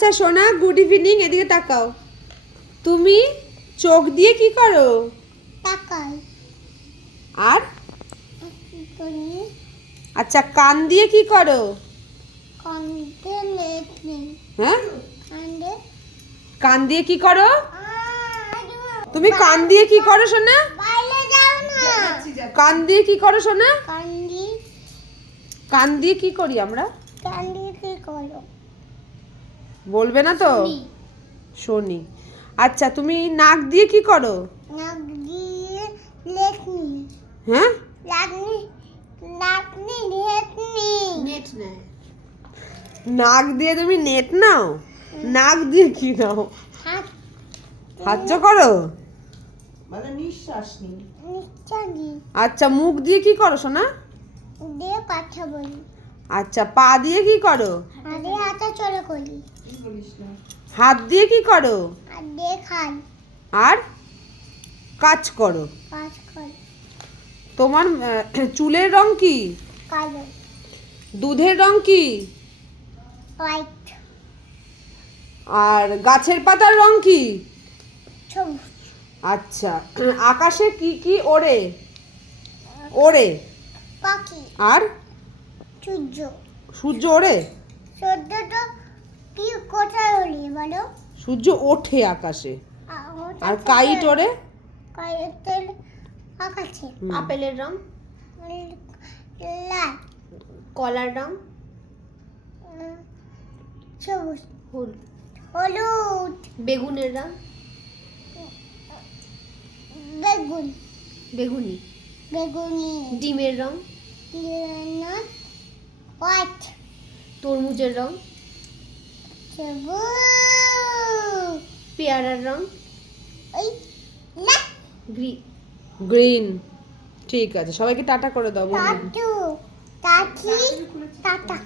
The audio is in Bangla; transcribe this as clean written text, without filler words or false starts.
আচ্ছা সোনা, গুড ইভিনিং। এদিকে তাকাও। তুমি চোখ দিয়ে কি করো? তাকাই। আর কি করি? আচ্ছা, কান দিয়ে কি করো? কান্দে লেট নেই। হ্যাঁ, কান্দে কান দিয়ে কি করো? তুমি কান দিয়ে কি করো সোনা? বাইরে যাও না। কান দিয়ে কি করো সোনা? কান্দি কান দিয়ে কি করি আমরা? কান্দি কি করো? বলবে না তো? শুনি। আচ্ছা, তুমি নাক দিয়ে কি করো? নাক দিয়ে লেট নেই। হ্যাঁ, লাগনি লাগনি লেট নেই। নেট নেয়। নাক দিয়ে তুমি নেট নাও? নাক দিয়ে কি নাও? হাত সাহায্য করো? মানে নিঃশ্বাস নিই। নিশ্চয়ই আচ্ছা, মুখ দিয়ে কি করো সোনা? দিয়ে কথা বলি। আচ্ছা, পা দিয়ে কি করো? আরে হাতে চলে করি। কি বলিস না? হাত দিয়ে কি করো? আর দিয়ে খাই। আর কাজ করো। কাজ করি। তোমার চুলের রং কি? কালো দুধের রং কি? হোয়াইট আর গাছের পাতার রং কি? সবুজ আচ্ছা, আকাশে কি কি ওড়ে? ওড়ে। পাখি আর সূর্য। সূর্য ওড়ে? সূর্যটা কি কোথায় হলি বলো? সূর্য ওঠে আকাশে। ওটা আর কাইট ওড়ে? কাইটের আকাশে। হুম। আপেলের রং, লাল কলার রং, সবুজ হলুদ, হলুদ বেগুনের রং, বেগুন বেগুনি, বেগুনি ডিমের রং, হোয়াইট তরমুজের রং, সবুজ পেয়ারার রং, ওই লাল গ্রিন। ঠিক আছে, সবাইকে টাটা করে দাও বন্ধু। টাটু টাকি টাটা